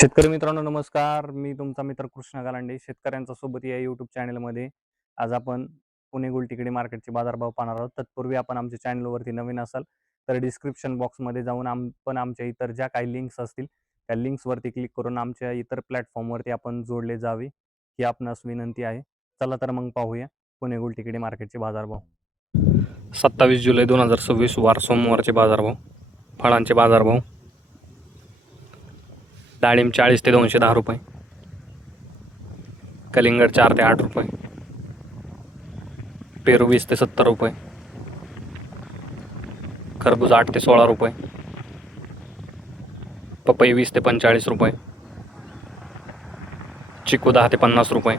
शेतकरी मित्रांनो नमस्कार. मी तुमचा मित्र कृष्णा गालांडे. शेतकऱ्यांचा सोबत या यूट्यूब चॅनलमध्ये आज आपण पुणे गुलटेकडी मार्केटचे बाजारभाव पाहणार आहोत. तत्पूर्वी आपण आमच्या चॅनलवरती नवीन असाल तर डिस्क्रिप्शन बॉक्समध्ये जाऊन आमच्या इतर ज्या काही लिंक्स असतील त्या लिंक्सवरती क्लिक करून आमच्या इतर प्लॅटफॉर्मवरती आपण जोडले जावे ही आपणास विनंती आहे. चला तर मग पाहूया पुणे गुलटेकडी मार्केटचे बाजारभाव. 27 जुलै 2026 वार सोमवारचे बाजारभाव. फळांचे बाजारभाव. डाळिंब 40 ते 210 रुपये, कलिंगड 4 ते 8 रुपये, पेरू 20 ते 70 रुपये, खरबूज 8 ते 16 रुपये, पपई 20 ते 45 रुपये, चिकू 10 ते 50 रुपये,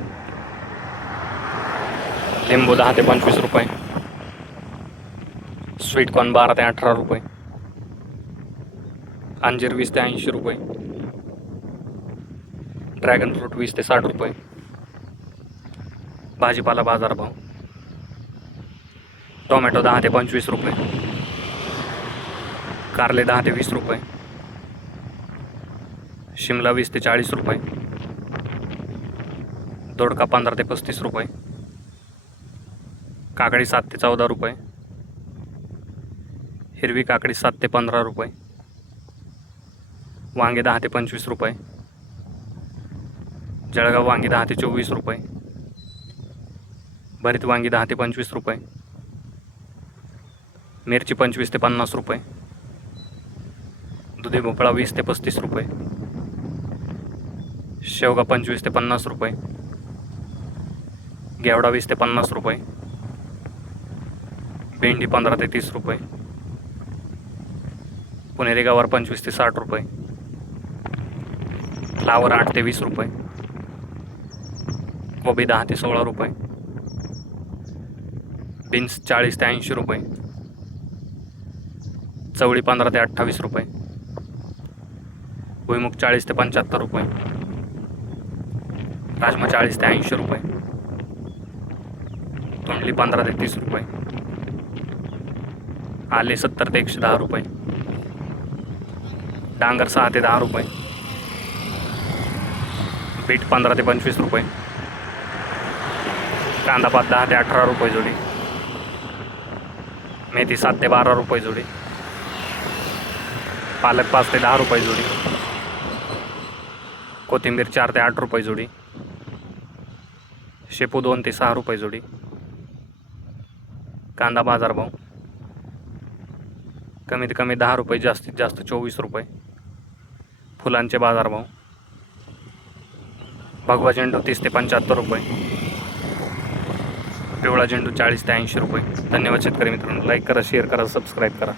लिंबू 10 ते 25 रुपये, स्वीटकॉर्न 12 ते 18 रुपये, अंजीर 20 ते 80 रुपये, ड्रॅगन फ्रूट 20 ते 60 रुपये. भाजीपाला बाजारभाव. टोमॅटो 10 ते 25 रुपये, कारले 10 ते 20 रुपये, शिमला 20 ते 40 रुपये, दोडका 15 ते 35 रुपये, काकडी 7 ते 14 रुपये, हिरवी काकडी 7 ते 15 रुपये, वांगे 10 ते 25 रुपये, जळगाव वांगी 10 ते 24 रुपये, भरीत वांगी 10 ते 25 रुपये, मिरची 25 ते 50 रुपये, दुधी भोपळा 20 ते 35 रुपये, शेवगा 25 ते 50 रुपये, घेवडा 20 ते 50 रुपये, भेंडी 15 ते 30 रुपये, पुणेरी गवार 25 ते 60 रुपये, फ्लावर 8 ते 20 रुपये, कोबी 10 ते 16 रुपये, बीन्स 40 ते 80 रुपये, चवळी 15 ते 28 रुपये, भुईमुग 40 ते 75 रुपये, राजमा 40 ते 80 रुपये, तोंडली 15 ते 30 रुपये, आले 70 ते 110 रुपये, डांगर 6 ते 10 रुपये, बीट 15 ते 25 रुपये, कांदापात 10 ते 18 रुपये जोडी, मेथी 7 ते 12 रुपये जोडी, पालक 5 ते 10 रुपये जोडी, कोथिंबीर 4 ते 8 रुपये जोडी, शेपू 2 ते 6 रुपये जोडी. कांदा बाजारभाव. कमीत कमी 10 रुपये, जास्तीत जास्त 24 रुपये. फुलांचे बाजारभाव. भगवा झेंडू 30 ते 75 रुपये, पिवळा झेंडू 40 ते 80 रुपये. धन्यवाद शेतकरी मित्रांनो. लाईक करा, शेअर करा, सबस्क्राईब करा.